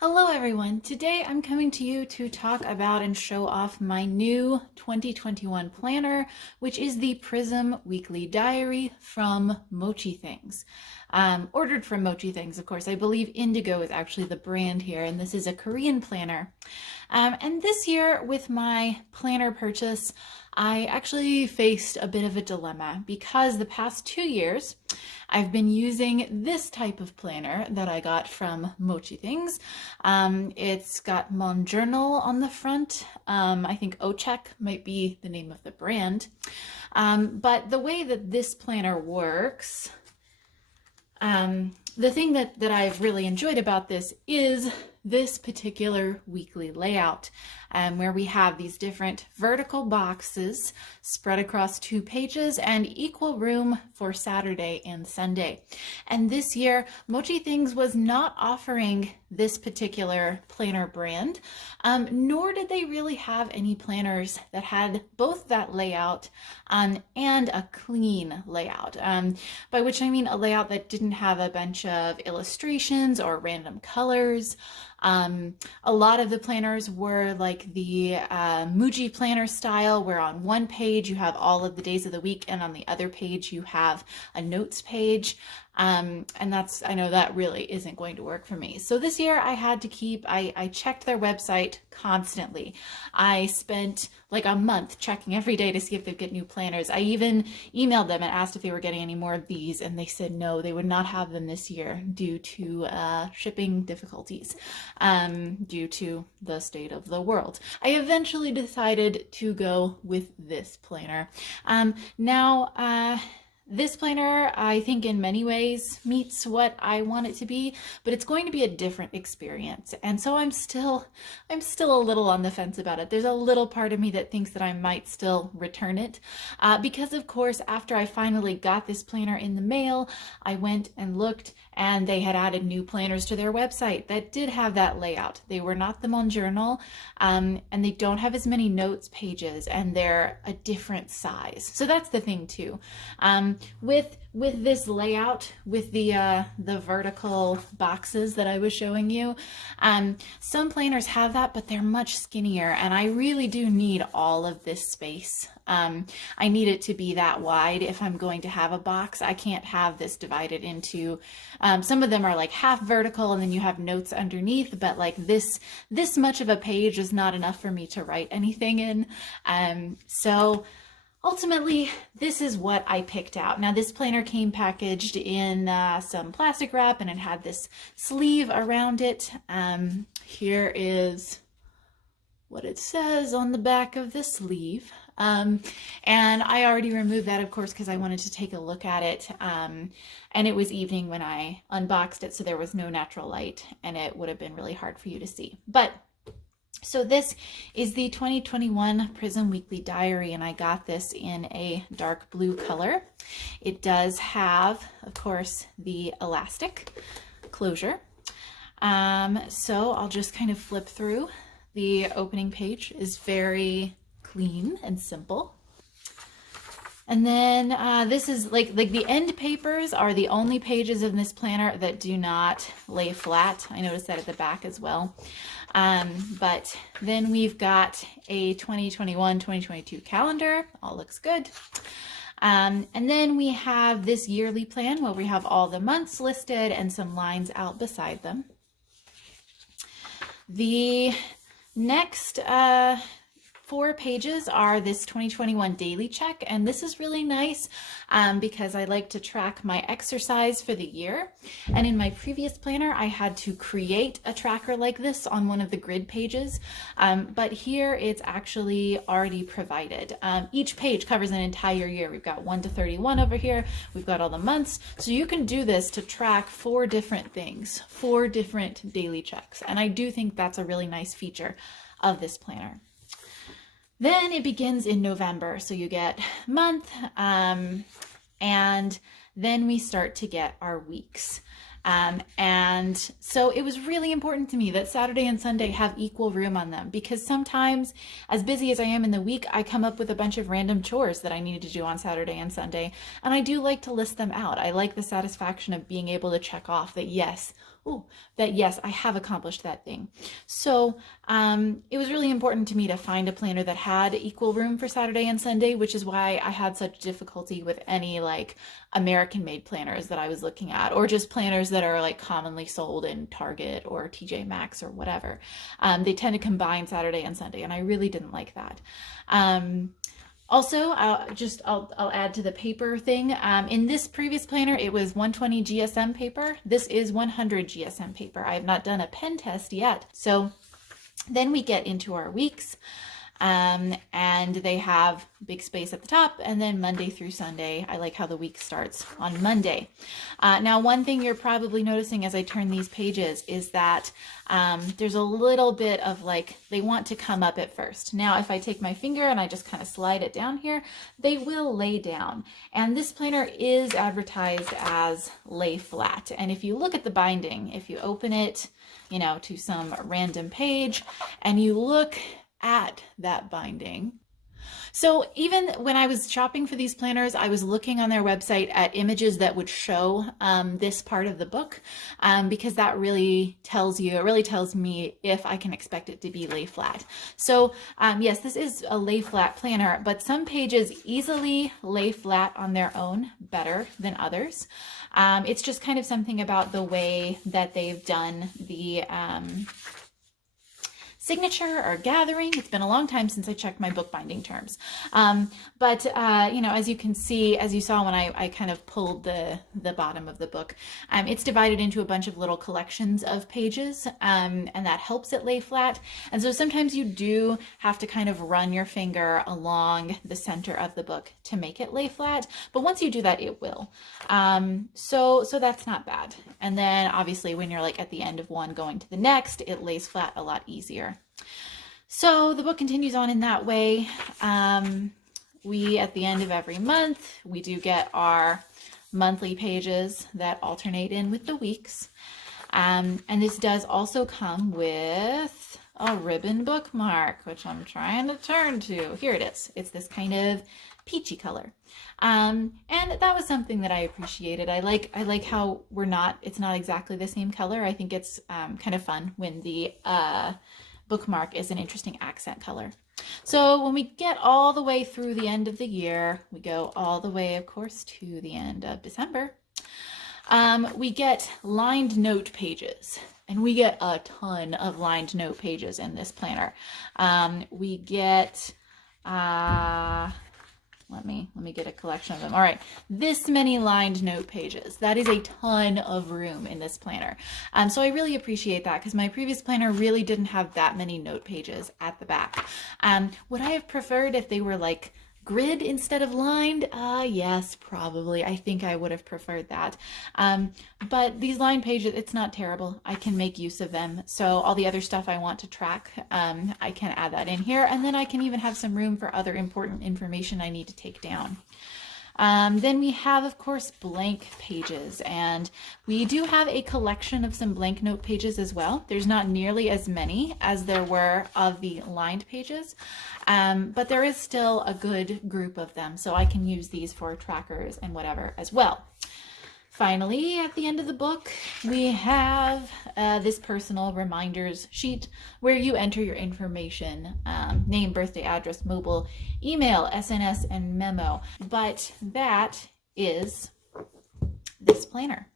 Hello everyone! Today I'm coming to you to talk about and show off my new 2021 planner, which is the Prism Weekly Diary from MochiThings. Ordered from MochiThings, of course. I believe Indigo is actually the brand here, and this is a Korean planner. And this year with my planner purchase, I actually faced a bit of a dilemma because the past 2 years I've been using this type of planner that I got from MochiThings. It's got Mon Journal on the front. I think Ochek might be the name of the brand. But the way that this planner works, the thing that I've really enjoyed about this is this particular weekly layout, where we have these different vertical boxes spread across 2 pages and equal room for Saturday and Sunday. And this year, MochiThings was not offering this particular planner brand, nor did they really have any planners that had both that layout and a clean layout, by which I mean a layout that didn't have a bunch of illustrations or random colors. A lot of the planners were like the Muji planner style, where on one page you have all of the days of the week and on the other page you have a notes page. And I know that really isn't going to work for me. So this year I checked their website constantly. I spent like a month checking every day to see if they'd get new planners. I even emailed them and asked if they were getting any more of these, and they said no, they would not have them this year due to shipping difficulties, due to the state of the world. I eventually decided to go with this planner. This planner, I think in many ways meets what I want it to be, but it's going to be a different experience. And so I'm still a little on the fence about it. There's a little part of me that thinks that I might still return it, because of course, after I finally got this planner in the mail, I went and looked, and they had added new planners to their website that did have that layout. They were not the Mon Journal, and they don't have as many notes pages, and they're a different size. So that's the thing too. With this layout, with the vertical boxes that I was showing you, some planners have that, but they're much skinnier, and I really do need all of this space. I need it to be that wide if I'm going to have a box. I can't have this divided into, some of them are like half vertical and then you have notes underneath, but like this much of a page is not enough for me to write anything in. So ultimately, this is what I picked out. Now, this planner came packaged in some plastic wrap, and it had this sleeve around it. Here is what it says on the back of the sleeve. And I already removed that, of course, because I wanted to take a look at it. And it was evening when I unboxed it, so there was no natural light, and it would have been really hard for you to see. So this is the 2021 Prism Weekly Diary, and I got this in a dark blue color. It does have, of course, the elastic closure. So I'll just kind of flip through. The opening page is very clean and simple. And then this is like the end papers are the only pages in this planner that do not lay flat. I noticed that at the back as well. But then we've got a 2021-2022 calendar. All looks good. And then we have this yearly plan where we have all the months listed and some lines out beside them. The next 4 pages are this 2021 daily check, and this is really nice because I like to track my exercise for the year. And in my previous planner, I had to create a tracker like this on one of the grid pages, but here it's actually already provided. Each page covers an entire year. We've got 1 to 31 over here. We've got all the months. So you can do this to track 4 different things, 4 different daily checks. And I do think that's a really nice feature of this planner. Then it begins in November, so you get month, and then we start to get our weeks. And so it was really important to me that Saturday and Sunday have equal room on them, because sometimes, as busy as I am in the week, I come up with a bunch of random chores that I needed to do on Saturday and Sunday, and I do like to list them out. I like the satisfaction of being able to check off that yes, I have accomplished that thing. So it was really important to me to find a planner that had equal room for Saturday and Sunday, which is why I had such difficulty with any like American made planners that I was looking at, or just planners that are like commonly sold in Target or TJ Maxx or whatever. They tend to combine Saturday and Sunday, and I really didn't like that. Also, I'll add to the paper thing. In this previous planner, it was 120 GSM paper. This is 100 GSM paper. I have not done a pen test yet. So then we get into our weeks. And they have big space at the top, and then Monday through Sunday. I like how the week starts on Monday. Now, one thing you're probably noticing as I turn these pages is that there's a little bit of like, they want to come up at first. Now, if I take my finger and I just kind of slide it down here, they will lay down. And this planner is advertised as lay flat. And if you look at the binding, if you open it, to some random page and you look at that binding. So even when I was shopping for these planners, I was looking on their website at images that would show this part of the book, because that really tells me if I can expect it to be lay flat. So yes, this is a lay flat planner, but some pages easily lay flat on their own better than others. It's just kind of something about the way that they've done the signature or gathering. It's been a long time since I checked my bookbinding terms. But as you can see, as you saw when I kind of pulled the bottom of the book, it's divided into a bunch of little collections of pages, and that helps it lay flat. And so sometimes you do have to kind of run your finger along the center of the book to make it lay flat. But once you do that, it will. So that's not bad. And then obviously when you're like at the end of one going to the next, it lays flat a lot easier. So the book continues on in that way. We, at the end of every month, we do get our monthly pages that alternate in with the weeks. And this does also come with a ribbon bookmark, which I'm trying to turn to. Here it is. It's this kind of peachy color. And that was something that I appreciated. I like how it's not exactly the same color. I think it's kind of fun when the bookmark is an interesting accent color. So when we get all the way through the end of the year, we go all the way, of course, to the end of December, we get lined note pages. And we get a ton of lined note pages in this planner. We get, let me get a collection of them. All right, this many lined note pages. That is a ton of room in this planner. So I really appreciate that, because my previous planner really didn't have that many note pages at the back. Would I have preferred if they were like grid instead of lined? Yes, probably. I think I would have preferred that. But these lined pages, it's not terrible. I can make use of them. So all the other stuff I want to track, I can add that in here. And then I can even have some room for other important information I need to take down. Then we have, of course, blank pages, and we do have a collection of some blank note pages as well. There's not nearly as many as there were of the lined pages, but there is still a good group of them, so I can use these for trackers and whatever as well. Finally, at the end of the book, we have this personal reminders sheet where you enter your information, name, birthday, address, mobile, email, SNS, and memo. But that is this planner,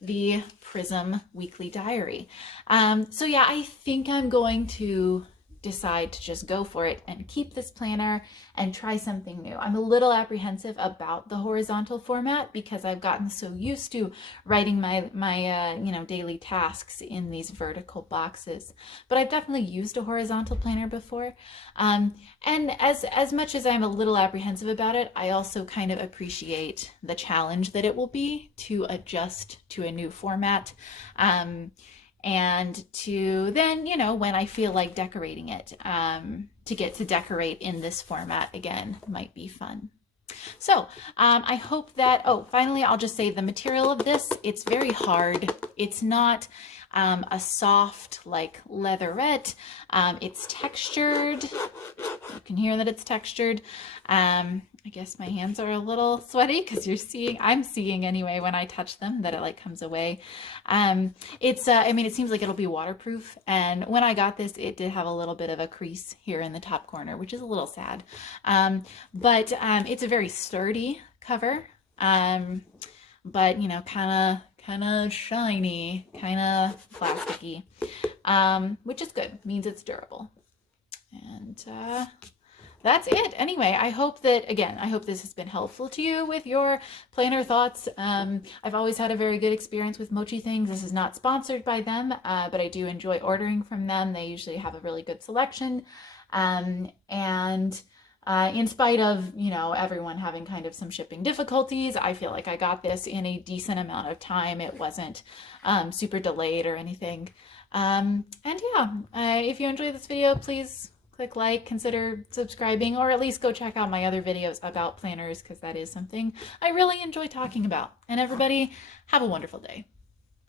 the Prism Weekly Diary. So yeah, I think I'm going to decide to just go for it and keep this planner and try something new. I'm a little apprehensive about the horizontal format because I've gotten so used to writing my daily tasks in these vertical boxes. But I've definitely used a horizontal planner before. And as much as I'm a little apprehensive about it, I also kind of appreciate the challenge that it will be to adjust to a new format. And to then, when I feel like decorating it, to get to decorate in this format again might be fun. So I hope that, oh, finally, I'll just say the material of this, it's very hard. It's not a soft like leatherette. It's textured. You can hear that it's textured. I guess my hands are a little sweaty because I'm seeing anyway when I touch them that it like comes away. I mean, it seems like it'll be waterproof. And when I got this, it did have a little bit of a crease here in the top corner, which is a little sad. But it's a very sturdy cover. But you know, kind of shiny, kind of plasticky, which is good. Means it's durable. And that's it. Anyway, I hope that, again, I hope this has been helpful to you with your planner thoughts. I've always had a very good experience with MochiThings. This is not sponsored by them, but I do enjoy ordering from them. They usually have a really good selection. And in spite of, you know, everyone having kind of some shipping difficulties, I feel like I got this in a decent amount of time. It wasn't super delayed or anything. And yeah, if you enjoyed this video, please click like, consider subscribing, or at least go check out my other videos about planners, because that is something I really enjoy talking about. And everybody, have a wonderful day.